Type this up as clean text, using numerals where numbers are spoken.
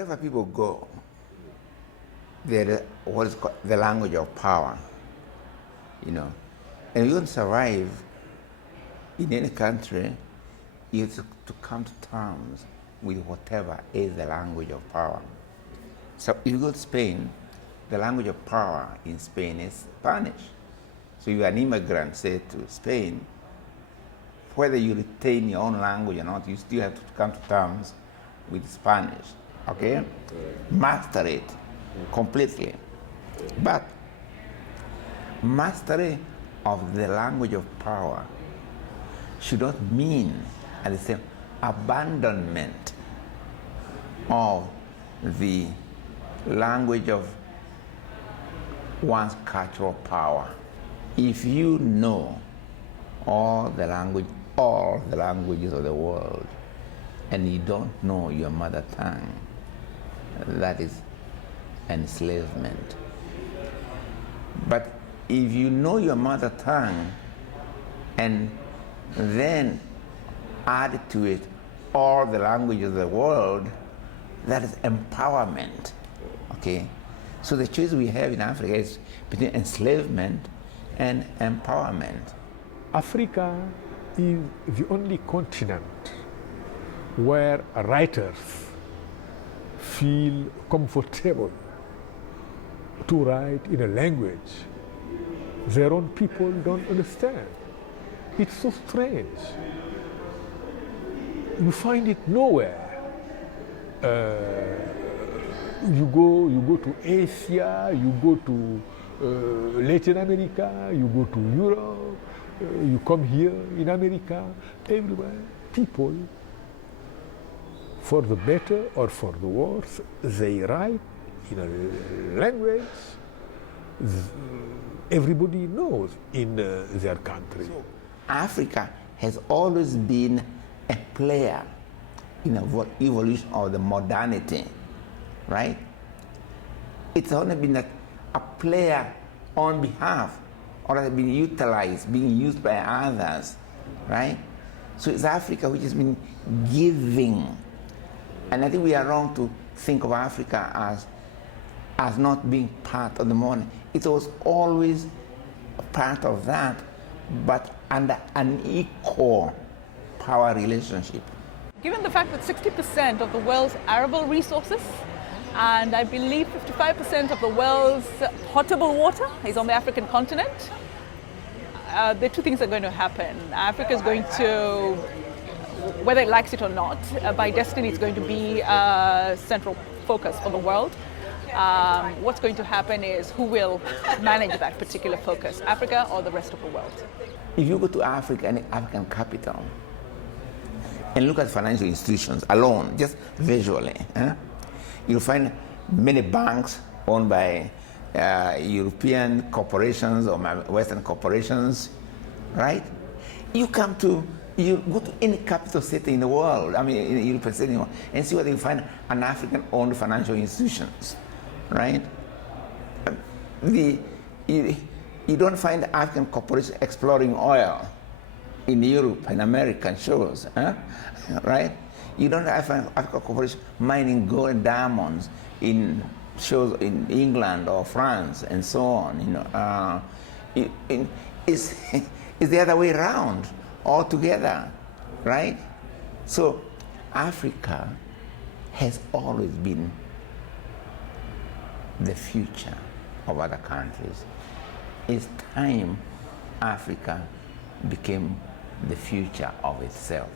Wherever people go, there is what is called the language of power, you know. And you don't survive in any country, you have to come to terms with whatever is the language of power. So if you go to Spain, the language of power in Spain is Spanish. So you're an immigrant, say, to Spain, whether you retain your own language or not, you still have to come to terms with Spanish, okay? Master it completely. But mastery of the language of power should not mean at the same abandonment of the language of one's cultural power. If you know all the languages of the world, and you don't know your mother tongue, that is enslavement. But if you know your mother tongue and then add to it all the languages of the world, that is empowerment, okay? So the choice we have in Africa is between enslavement and empowerment. Africa is the only continent where writers feel comfortable to write in a language their own people don't understand. It's so strange. You find it nowhere. You go to Asia, you go to Latin America, you go to Europe, you come here in America, everywhere. People, for the better or for the worse, they write in a language everybody knows in their country. So Africa has always been a player in the evolution of the modernity, right? It's only been a player on behalf, or has been utilized, being used by others, right? So it's Africa which has been giving. And I think we are wrong to think of Africa as not being part of the modern. It was always a part of that, but under an equal power relationship. Given the fact that 60% of the world's arable resources and I believe 55% of the world's potable water is on the African continent, there are two things that are going to happen. Africa is going to, whether it likes it or not, by destiny it's going to be a central focus for the world. What's going to happen is who will manage that particular focus, Africa or the rest of the world? If you go to Africa, any African capital, and look at financial institutions alone, just visually, you'll find many banks owned by European corporations or Western corporations, right? You go to any capital city in the world, I mean, in the European city, and see whether you find an African-owned financial institutions, right? You don't find African corporations exploring oil in Europe and American shores, right? You don't have African corporations mining gold and diamonds in shores in England or France and so on. It's the other way around altogether, right? So Africa has always been the future of other countries. It's time Africa became the future of itself.